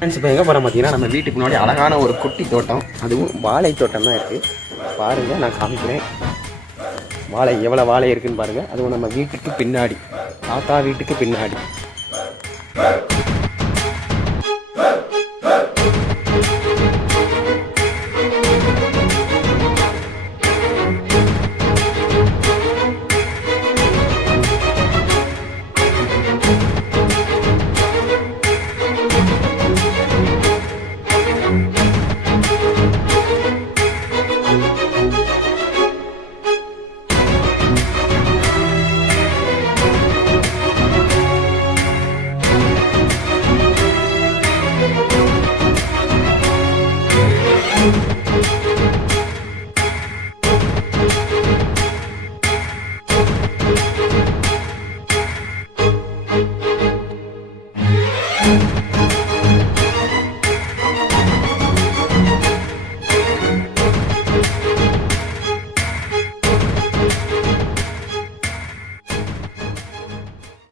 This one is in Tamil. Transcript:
ஃப்ரெண்ட்ஸ் இப்போ எங்கே போகிறோம் பார்த்தீங்கன்னா நம்ம வீட்டுக்கு முன்னாடி அழகான ஒரு குட்டி தோட்டம், அதுவும் வாழை தோட்டம் தான் இருக்குது. பாருங்கள், நான் காமிக்கிறேன். வாழை எவ்வளோ வாழை இருக்குதுன்னு பாருங்கள். அதுவும் நம்ம வீட்டுக்கு பின்னாடி, தாத்தா வீட்டுக்கு பின்னாடி.